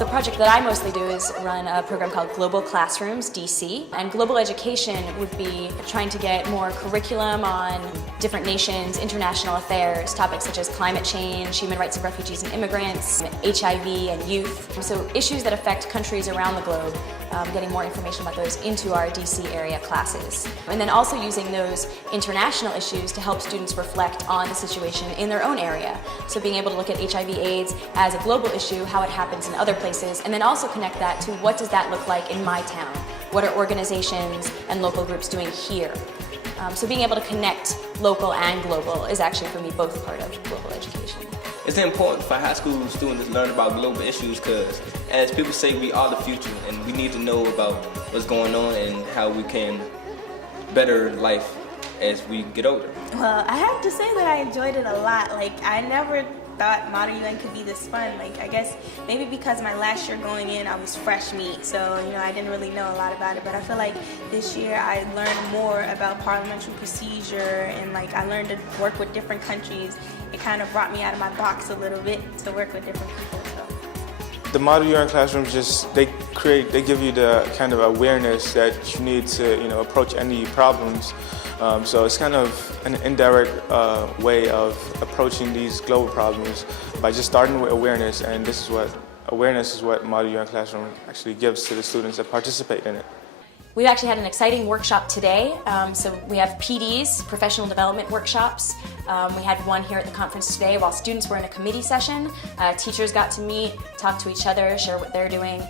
the project that I mostly do is run a program called Global Classrooms, DC. And global education would be trying to get more curriculum on different nations, international affairs, topics such as climate change, human rights of refugees and immigrants, HIV and youth. So issues that affect countries around the globe, getting more information about those into our DC area classes. And then also using those international issues to help students reflect on the situation in their own area. So being able to look at HIV/AIDS as a global issue, how it happens in other places, and then also connect that to what does that look like in my town? What are organizations and local groups doing here? So being able to connect local and global is actually for me both part of global education. It's important for high school students to learn about global issues because, as people say, we are the future and we need to know about what's going on and how we can better life as we get older. Well, I have to say that I enjoyed it a lot. I never thought Model UN could be this fun. I guess maybe because my last year going in, I was fresh meat, so I didn't really know a lot about it. But I feel like this year I learned more about parliamentary procedure, and I learned to work with different countries. It kind of brought me out of my box a little bit to work with different people. So. The Model UN classrooms they give you the kind of awareness that you need to approach any problems. So it's kind of an indirect way of approaching these global problems by just starting with awareness, and awareness is what Model UN Classroom actually gives to the students that participate in it. We've actually had an exciting workshop today. So we have PDs, professional development workshops. We had one here at the conference today while students were in a committee session. Teachers got to meet, talk to each other, share what they're doing.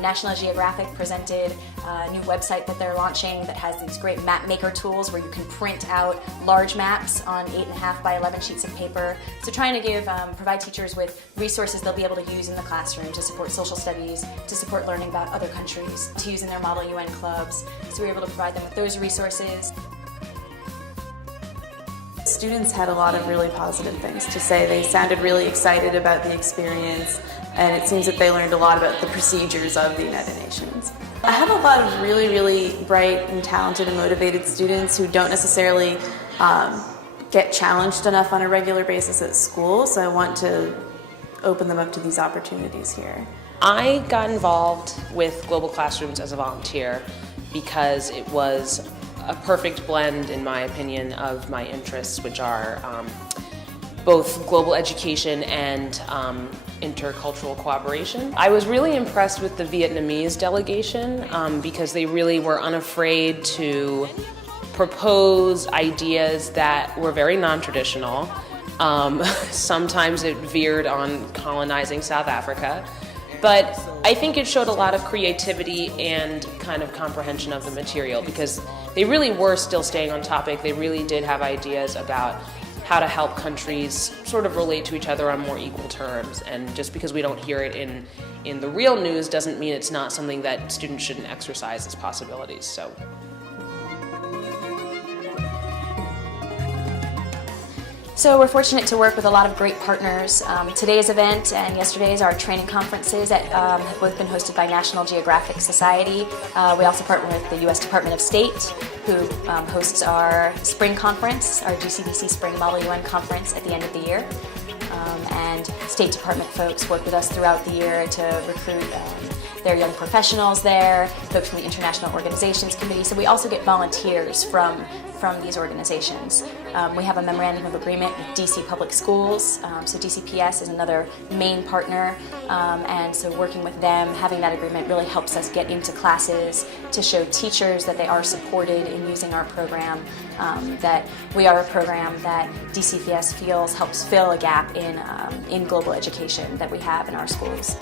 National Geographic presented a new website that they're launching that has these great map maker tools where you can print out large maps on 8.5 by 11 sheets of paper. So trying to provide teachers with resources they'll be able to use in the classroom to support social studies, to support learning about other countries, to use in their Model UN clubs. So we were able to provide them with those resources. Students had a lot of really positive things to say. They sounded really excited about the experience, and it seems that they learned a lot about the procedures of the United Nations. I have a lot of really, really bright and talented and motivated students who don't necessarily get challenged enough on a regular basis at school, so I want to open them up to these opportunities here. I got involved with Global Classrooms as a volunteer because it was a perfect blend, in my opinion, of my interests, which are both global education and intercultural cooperation. I was really impressed with the Vietnamese delegation because they really were unafraid to propose ideas that were very non-traditional. Sometimes it veered on colonizing South Africa. But I think it showed a lot of creativity and kind of comprehension of the material because they really were still staying on topic. They really did have ideas about how to help countries sort of relate to each other on more equal terms. And just because we don't hear it in the real news doesn't mean it's not something that students shouldn't exercise as possibilities. So we're fortunate to work with a lot of great partners. Today's event and yesterday's are training conferences that have both been hosted by National Geographic Society. We also partner with the U.S. Department of State, who hosts our spring conference, our GCDC Spring Model UN Conference at the end of the year. And State Department folks work with us throughout the year to recruit their young professionals there, folks from the International Organizations Committee. So we also get volunteers from these organizations. We have a memorandum of agreement with DC Public Schools, so DCPS is another main partner, and so working with them, having that agreement really helps us get into classes to show teachers that they are supported in using our program, that we are a program that DCPS feels helps fill a gap in global education that we have in our schools.